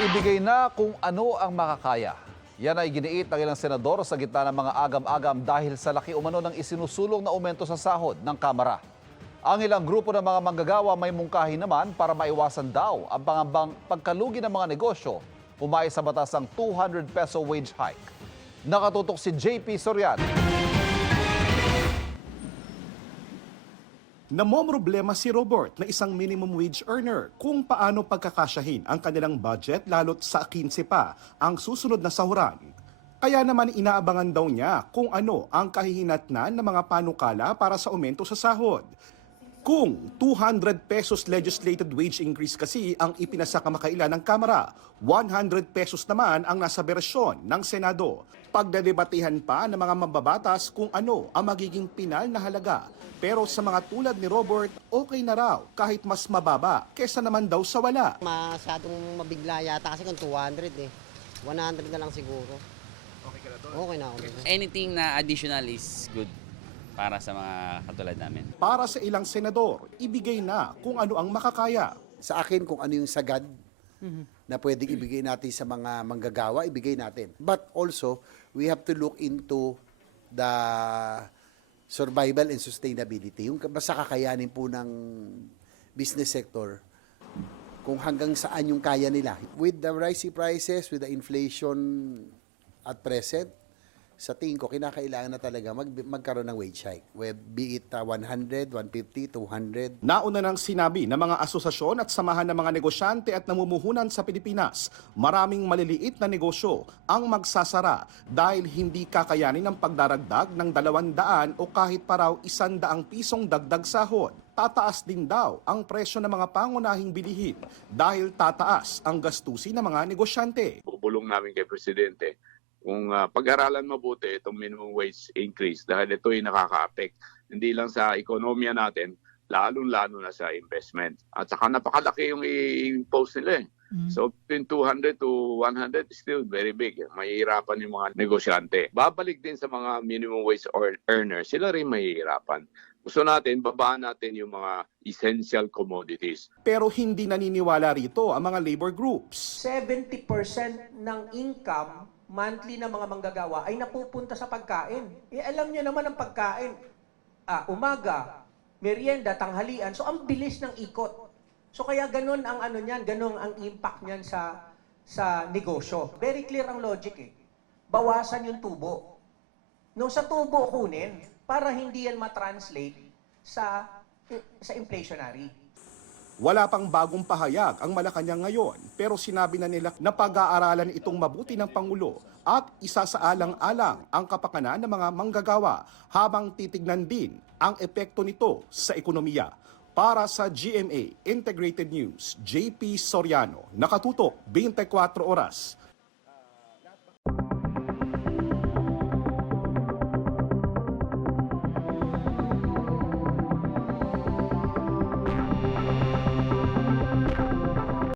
Ibigay na kung ano ang makakaya. Yan ay giniit ng ilang senador sa gitna ng mga agam-agam dahil sa laki umano ng isinusulong na aumento sa sahod ng Kamara. Ang ilang grupo ng mga manggagawa may mungkahi naman para maiwasan daw ang pangambang pagkalugi ng mga negosyo, pumayag sa batas ang 200 peso wage hike. Nakatutok si JP Soriano. Namomroblema si Robert na isang minimum wage earner kung paano pagkakasyahin ang kanilang budget lalo't sa 15 pa ang susunod na sahuran. Kaya naman inaabangan daw niya kung ano ang kahihinatnan ng mga panukala para sa aumento sa sahod. Kung 200 pesos legislated wage increase kasi ang ipinasa kamakailan ng Kamara, 100 pesos naman ang nasa bersyon ng Senado. Pagdedebatihan pa ng mga mababatas kung ano ang magiging pinal na halaga. Pero sa mga tulad ni Robert, okay na raw kahit mas mababa kesa naman daw sa wala. Masyadong mabigla yata kasi kung 200 eh. 100 na lang siguro. Okay ka na doon? Okay na ako. Anything na additional is good para sa mga katulad namin. Para sa ilang senador, ibigay na kung ano ang makakaya. Sa akin, kung ano yung sagad na pwedeng ibigay natin sa mga manggagawa, ibigay natin. But also, we have to look into the survival and sustainability. Yung basta kakayanin po ng business sector, kung hanggang saan yung kaya nila. With the rising prices, with the inflation at present, sa tingin ko, kinakailangan na talaga magkaroon ng wage hike. Be it 100, 150, 200. Nauna nang sinabi ng mga asosasyon at samahan ng mga negosyante at namumuhunan sa Pilipinas, maraming maliliit na negosyo ang magsasara dahil hindi kakayanin ang pagdaragdag ng 200 o kahit pa raw 100 pisong dagdag sahod. Tataas din daw ang presyo ng mga pangunahing bilihin dahil tataas ang gastusin ng mga negosyante. Bubulong namin kay Presidente kung pag-aralan mabuti itong minimum wage increase dahil ito ay nakaka-affect hindi lang sa ekonomiya natin, lalong-lalo na sa investment. At saka napakalaki yung i-impose nila eh. So between 200 to 100 is still very big. Mahihirapan yung mga negosyante. Babalik din sa mga minimum wage earners, sila rin mahihirapan. Gusto natin, babaan natin yung mga essential commodities. Pero hindi naniniwala rito ang mga labor groups. 70% ng income monthly na mga manggagawa ay napupunta sa pagkain. Eh, alam niyo naman ang pagkain. Umaga, merienda, tanghalian. So, ang bilis ng ikot. So, kaya ganun ang ano niyan, ganun ang impact niyan sa negosyo. Very clear ang logic eh. Bawasan yung tubo. No, sa tubo kunin para hindi yan matranslate sa inflationary. Wala pang bagong pahayag ang Malacanang ngayon pero sinabi na nila na pag-aaralan itong mabuti ng Pangulo at isasaalang-alang ang kapakanan ng mga manggagawa habang titignan din ang epekto nito sa ekonomiya. Para sa GMA Integrated News, JP Soriano, nakatutok 24 oras.